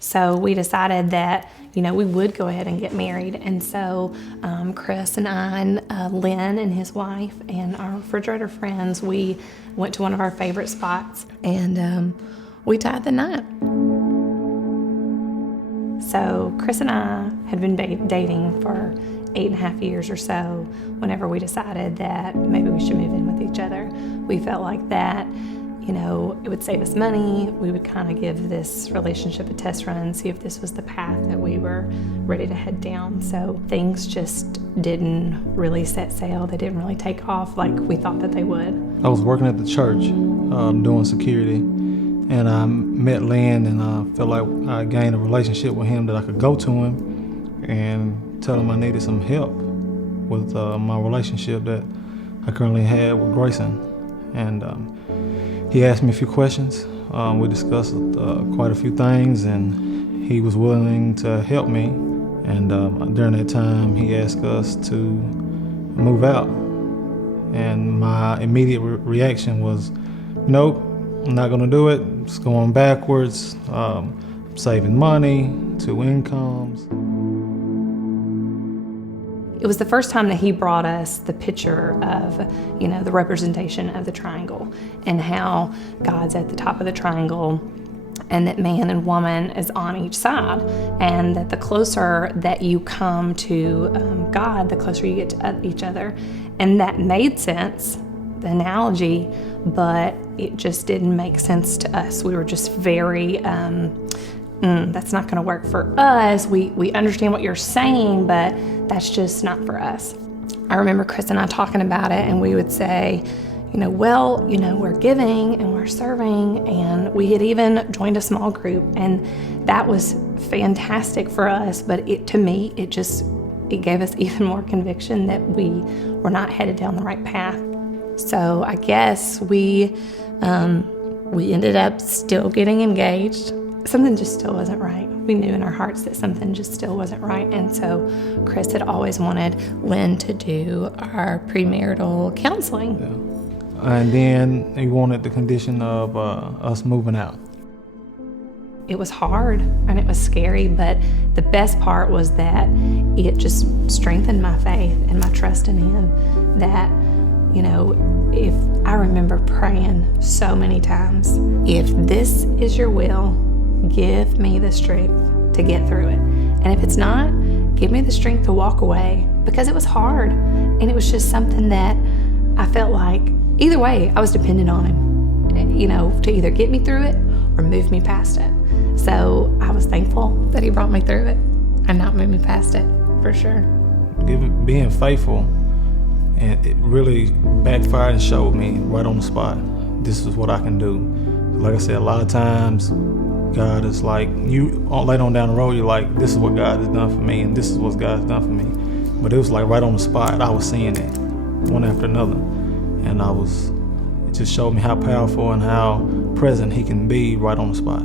So we decided that, we would go ahead and get married. And so Chris and I and Lynn and his wife and our refrigerator friends, we went to one of our favorite spots and we tied the knot. So Chris and I had been dating for 8.5 years or so whenever we decided that maybe we should move in with each other. We felt like that, it would save us money. We would kind of give this relationship a test run, see if this was the path that we were ready to head down. So things just didn't really set sail. They didn't really take off like we thought that they would. I was working at the church doing security, and I met Lynn, and I felt like I gained a relationship with him that I could go to him and tell him I needed some help with my relationship that I currently had with Grayson. And he asked me a few questions. We discussed quite a few things, and he was willing to help me. And during that time, he asked us to move out. And my immediate reaction was, nope, I'm not gonna do it. It's going backwards, saving money, 2 incomes. It was the first time that he brought us the picture of, the representation of the triangle and how God's at the top of the triangle and that man and woman is on each side, and that the closer that you come to God, the closer you get to each other. And that made sense, the analogy, but it just didn't make sense to us. We were just very, that's not gonna work for us. We understand what you're saying, but that's just not for us. I remember Chris and I talking about it, and we would say, we're giving and we're serving, and we had even joined a small group, and that was fantastic for us, but it gave us even more conviction that we were not headed down the right path. So I guess we ended up still getting engaged. Something just still wasn't right. We knew in our hearts that something just still wasn't right. And so Chris had always wanted Lynn to do our premarital counseling. Yeah. And then he wanted the condition of us moving out. It was hard and it was scary, but the best part was that it just strengthened my faith and my trust in him. That, if I remember praying so many times, if this is your will, give me the strength to get through it. And if it's not, give me the strength to walk away, because it was hard. And it was just something that I felt like, either way, I was dependent on him, to either get me through it or move me past it. So I was thankful that he brought me through it and not moved me past it, for sure. Being faithful, and it really backfired and showed me right on the spot, this is what I can do. Like I said, a lot of times, God is like, you later on down the road, you're like, this is what God has done for me, and this is what God has done for me. But it was like right on the spot, I was seeing it, one after another. And it just showed me how powerful and how present he can be right on the spot.